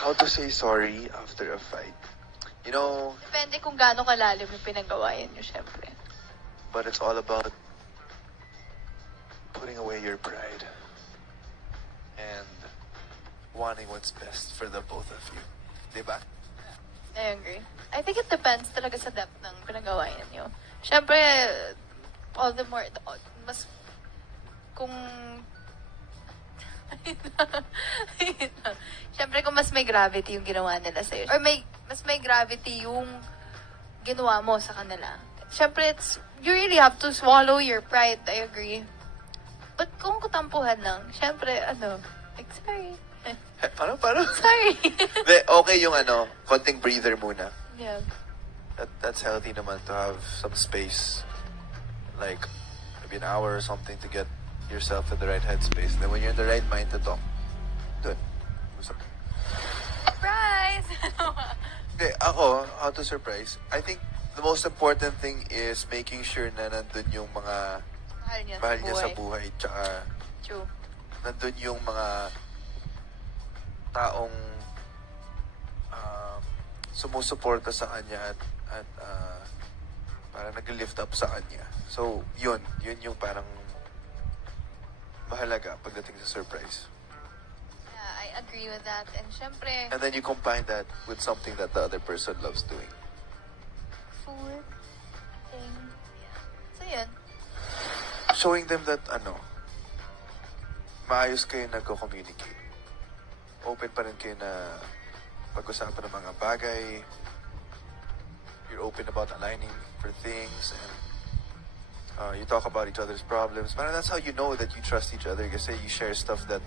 how to say sorry after a fight. You know, Depende kung gaano kalalim yung pinagawayan nyo, syempre. but it's all about putting away your pride and wanting what's best for the both of you. Diba? I agree. I think it depends talaga sa depth ng pinagawayan nyo. Syempre, all the more, mas, kung, syempre kung mas may gravity yung ginawa nila sa'yo, or mas may gravity yung ginawa mo sa kanila. Syempre, you really have to swallow your pride, I agree. But kung kutampuhan lang, syempre, like, sorry. Paano? Sorry. Okay yung konting breather muna. Yeah. That's healthy naman to have some space, like maybe an hour or something to get yourself in the right headspace. And then when you're in the right mind to talk, dun. Surprise! Okay, ako, how to surprise. I think the most important thing is making sure na nandun yung mga mahal niya sa buhay. Tsaka True. nandun yung mga taong sumusuporta sa kanya at parang nag-lift up sa kanya. So, yun yung parang mahalaga pagdating sa surprise. Yeah, I agree with that. And syempre, And then you combine that with something that the other person loves doing. food, thing. Yeah. So, yun. Showing them that, maayos kayo nagko-communicate. Open pa rin kayo na pag-usapan ng mga bagay. You're open about aligning for things and you talk about each other's problems. Man, that's how you know that you trust each other. Kasi you share stuff that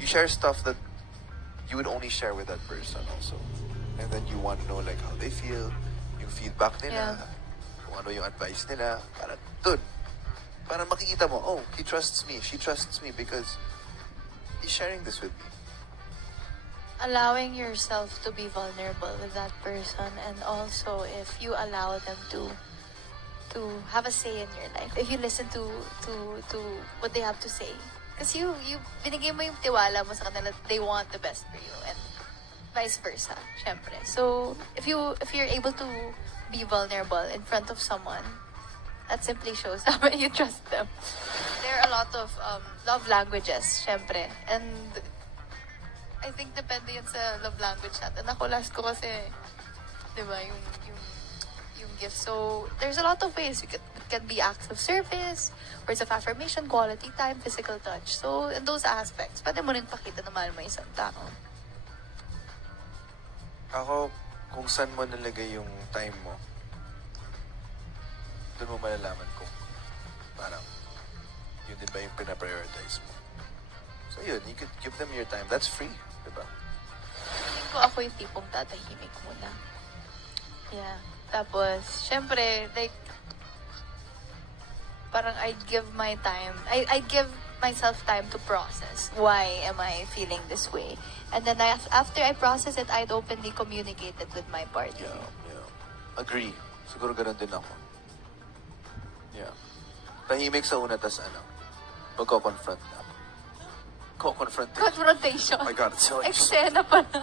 you share stuff that you would only share with that person also. And then you want to know like how they feel, yung feedback nila, kung ano yung advice nila. Para makikita mo, oh, he trusts me, she trusts me because he's sharing this with me. Allowing yourself to be vulnerable with that person, and also if you allow them to have a say in your life, if you listen to what they have to say, because you binigay mo yung tiwala mo sa kanila, they want the best for you, and vice versa, syempre. So if you're able to be vulnerable in front of someone, that simply shows how you trust them. There are a lot of love languages, syempre, and I think depende yan sa love language natin. Ako last ko kasi, di ba, yung gift. So, there's a lot of ways. It can be acts of service, words of affirmation, quality time, physical touch. So, in those aspects, pwede mo rin pakita na mahal mo isang tao. Ako, kung saan mo nalagay yung time mo, doon mo malalaman kung parang yun din ba yung pinaprioritize mo. So yun, you could give them your time. That's free, diba? Tingin ko ako yung tipong tatahimik muna. Yeah. Tapos, syempre, like, parang I'd give my time. I'd give myself time to process. Why am I feeling this way? And then after I process it, I'd openly communicate it with my partner. Yeah. Agree. Siguro ganun din ako. Yeah. Tahimik sa una, tas magko-confront na. Confrontation. Confrontation. Oh my God, it's so Eksena pa na.